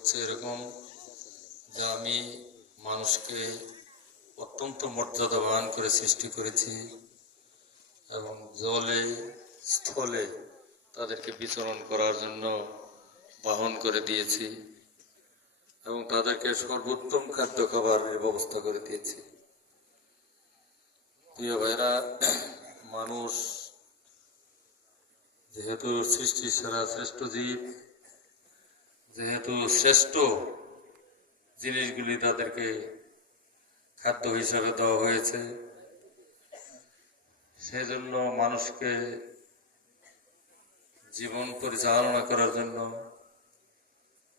হচ্ছে এরকম যে আমি মানুষকে অত্যন্ত মর্যাদাবান করে সৃষ্টি করেছি এবং জলে স্থলে তাদেরকে বিচরণ করার জন্য বাহন করে দিয়েছি এবং তাদেরকে সর্বোত্তম খাদ্য খাবারের ব্যবস্থা করে দিয়েছি। প্রিয় ভাইরা, মানুষ যেহেতু সৃষ্টির সেরা শ্রেষ্ঠ জীব, যেহেতু শ্রেষ্ঠ জিনিসগুলি তাদেরকে খাদ্য হিসাবে দেওয়া হয়েছে, সেজন্য মানুষকে জীবন পরিচালনা করার জন্য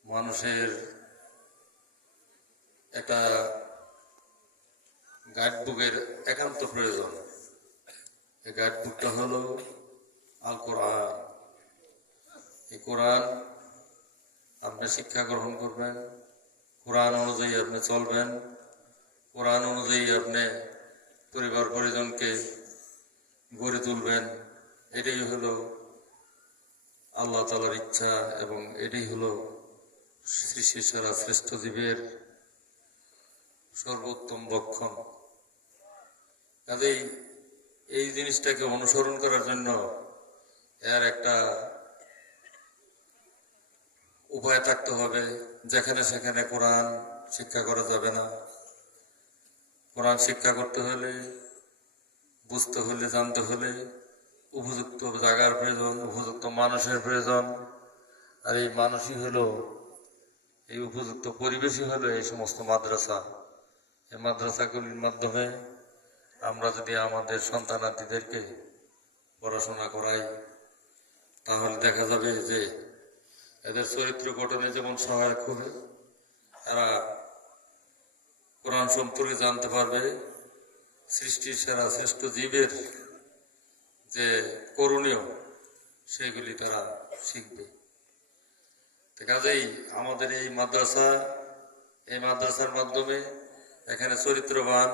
মানুষের একটা গাইডবুকের একান্ত প্রয়োজন। এই গাইডবুকটা হলো আল কোরআন। এই কোরআন আপনি শিক্ষা গ্রহণ করবেন, কোরআন অনুযায়ী আপনি চলবেন, কোরআন অনুযায়ী আপনি পরিবার পরিজনকে গড়ে তুলবেন। এটাই হলো আল্লাহ তাআলার ইচ্ছা এবং এটাই হলো সৃষ্টির সেরা শ্রেষ্ঠ জীবের সর্বোত্তম লক্ষণ। কাজেই এই জিনিসটাকে অনুসরণ করার জন্য এর একটা উপায় থাকতে হবে। যেখানে সেখানে কোরআন শিক্ষা করা যাবে না। কোরআন শিক্ষা করতে হলে, বুঝতে হলে, জানতে হলে উপযুক্ত জায়গার প্রয়োজন, উপযুক্ত মানুষের প্রয়োজন। আর এই মানুষই হলো, এই উপযুক্ত পরিবেশই হলো এই সমস্ত মাদ্রাসা। এই মাদ্রাসাগুলির মাধ্যমে আমরা যদি আমাদের সন্তানাদিদেরকে পড়াশোনা করাই, তাহলে দেখা যাবে যে এদের চরিত্র গঠনে যেমন সহায়ক হবে, এরা কোরআন সম্পর্কে জানতে পারবে, সৃষ্টির সেরা শ্রেষ্ঠ জীবের যে করণীয় সেগুলি তারা শিখবে। কাজেই আমাদের এই মাদ্রাসার মাধ্যমে এখানে চরিত্রবান,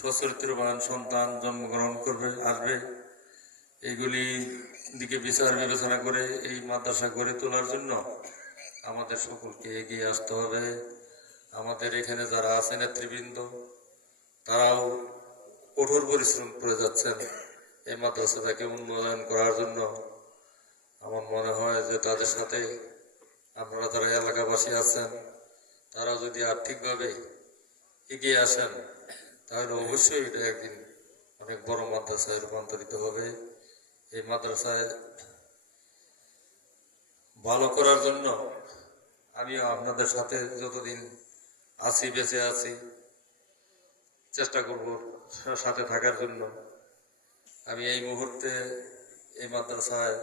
সচরিত্রবান সন্তান জন্মগ্রহণ করবে, আসবে। এইগুলি দিকে বিচার বিবেচনা করে এই মাদ্রাসা গড়ে তোলার জন্য আমাদের সকলকে এগিয়ে আসতে হবে। আমাদের এখানে যারা আছে নেতৃবৃন্দ, তারাও কঠোর পরিশ্রম করে যাচ্ছেন এই মাদ্রাসাটাকে উন্নয়ন করার জন্য। আমার মনে হয় যে তাদের সাথে আপনারা যারা এলাকাবাসী আছেন, তারা যদি আর্থিকভাবে এগিয়ে আসেন, তাহলে অবশ্যই এটা একদিন অনেক বড় মাদ্রাসায় রূপান্তরিত হবে। এই মাদ্রাসায় ভালো করার জন্য আমিও আপনাদের সাথে যতদিন আছি, বেঁচে আছি, চেষ্টা করব সাথে থাকার জন্য। আমি এই মুহূর্তে এই মাদ্রাসায়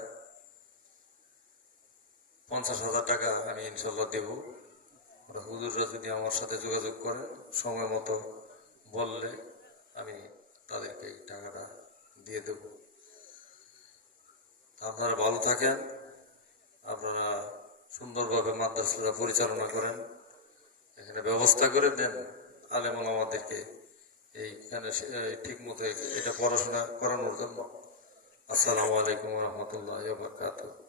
50,000 টাকা আমি ইনশাল্লাহ দেব। হুজুররা যদি আমার সাথে যোগাযোগ করে সময় মতো বললে আমি তাদেরকে এই টাকাটা দিয়ে দেব। আপনারা ভালো থাকেন, আপনারা সুন্দরভাবে মাদ্রাসাটা পরিচালনা করেন, এখানে ব্যবস্থা করে দেন আলেম ওলামাদেরকে এইখানে ঠিক মতো এটা পড়াশোনা করানোর জন্য। আসসালামু আলাইকুম ওয়া রাহমাতুল্লাহি ওয়া বারাকাতুহু।